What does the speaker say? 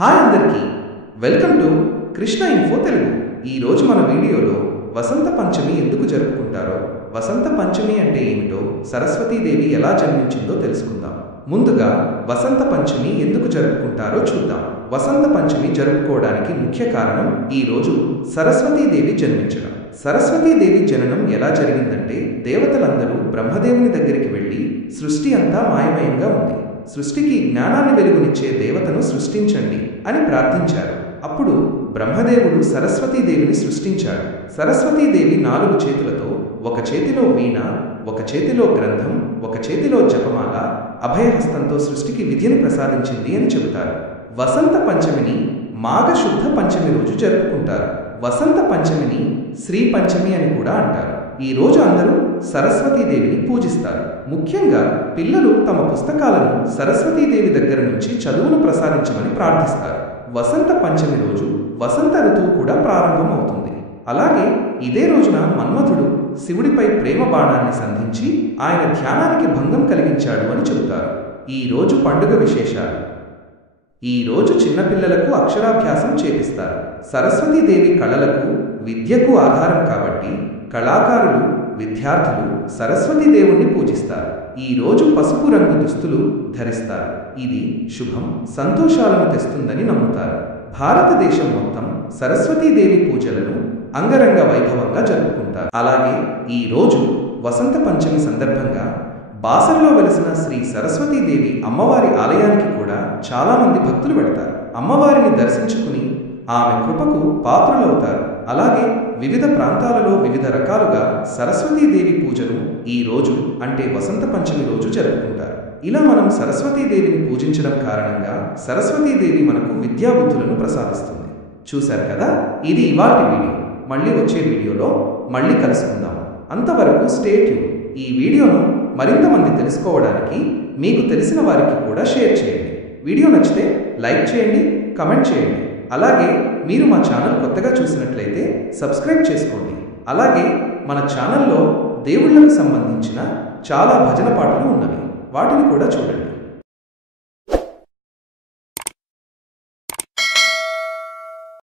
Hi అందరికీ welcome to Krishna info Telugu. ఈ రోజు మన వీడియోలో వసంత పంచమి ఎందుకు జరుపుకుంటారో, వసంత పంచమి అంటే ఏమిటో, సరస్వతీదేవి ఎలా జన్మించిందో తెలుసుకుందాం. ముందుగా వసంత పంచమి ఎందుకు జరుపుకుంటారో చూద్దాం. వసంత పంచమి జరుపుకోవడానికి ముఖ్య కారణం ఈ రోజు సరస్వతీదేవి జన్మించడం. సరస్వతీదేవి జననం ఎలా జరిగిందంటే, దేవతలందరూ బ్రహ్మదేవుని దగ్గరికి వెళ్లి సృష్టి అంతా మాయమయంగా ఉంది, సృష్టికి జ్ఞానాన్ని వెలుగునిచ్చే దేవతను సృష్టించండి అని ప్రార్థించారు. అప్పుడు బ్రహ్మదేవుడు సరస్వతీదేవిని సృష్టించాడు. సరస్వతీదేవి 4 చేతులతో, ఒక చేతిలో వీణ, ఒక చేతిలో గ్రంథం, ఒక చేతిలో జపమాల, అభయహస్తంతో సృష్టికి విద్యను ప్రసాదించింది అని చెబుతారు. వసంత పంచమిని మాఘ శుద్ధ పంచమి రోజు జరుపుకుంటారు. వసంత పంచమిని శ్రీ పంచమి అని కూడా అంటారు. ఈ రోజు అందరూ సరస్వతీదేవిని పూజిస్తారు. ముఖ్యంగా పిల్లలు తమ పుస్తకాలను సరస్వతీదేవి దగ్గర నుంచి చదువును ప్రసాదించమని ప్రార్థిస్తారు. వసంత పంచమి రోజు వసంత ఋతువు కూడా ప్రారంభమవుతుంది. అలాగే ఇదే రోజున మన్మథుడు శివుడిపై ప్రేమ బాణాన్ని సంధించి ఆయన ధ్యానానికి భంగం కలిగించాడు అని చెబుతారు. ఈ రోజు పండుగ విశేషాలు. ఈ రోజు చిన్నపిల్లలకు అక్షరాభ్యాసం చేపిస్తారు. సరస్వతీదేవి కళలకు, విద్యకు ఆధారం కాబట్టి కళాకారులు, విద్యార్థులు సరస్వతీదేవుణ్ణి పూజిస్తారు. ఈ రోజు పసుపు రంగు దుస్తులు ధరిస్తారు. ఇది శుభం, సంతోషాలను తెస్తుందని నమ్ముతారు. భారతదేశం మొత్తం సరస్వతీదేవి పూజలను అంగరంగ వైభవంగా జరుపుకుంటారు. అలాగే ఈ రోజు వసంత పంచమి సందర్భంగా బాసరలో వెలిసిన శ్రీ సరస్వతీదేవి అమ్మవారి ఆలయానికి కూడా చాలామంది భక్తులు వెళతారు. అమ్మవారిని దర్శించుకుని ఆమె కృపకు పాత్రులవుతారు. అలాగే వివిధ ప్రాంతాలలో వివిధ రకాలుగా సరస్వతీదేవి పూజలు ఈ రోజు అంటే వసంత పంచమి రోజు జరుపుకుంటారు. ఇలా మనం సరస్వతీదేవిని పూజించడం కారణంగా సరస్వతీదేవి మనకు విద్యాబుద్ధులను ప్రసాదిస్తుంది. చూశారు కదా, ఇది ఇవాల్టి వీడియో. మళ్ళీ వచ్చే వీడియోలో మళ్ళీ కలుసుకుందాం. అంతవరకు స్టే ట్యూన్. ఈ వీడియోను మరింత మంది తెలుసుకోవడానికి మీకు తెలిసిన వారికి కూడా షేర్ చేయండి. వీడియో నచ్చితే లైక్ చేయండి, కమెంట్ చేయండి. అలాగే మీరు మా ఛానల్ కొత్తగా చూసినట్లయితే సబ్స్క్రైబ్ చేసుకోండి. అలాగే మన ఛానల్లో దేవుళ్లకు సంబంధించిన చాలా భజన పాటలు ఉన్నవి, వాటిని కూడా చూడండి.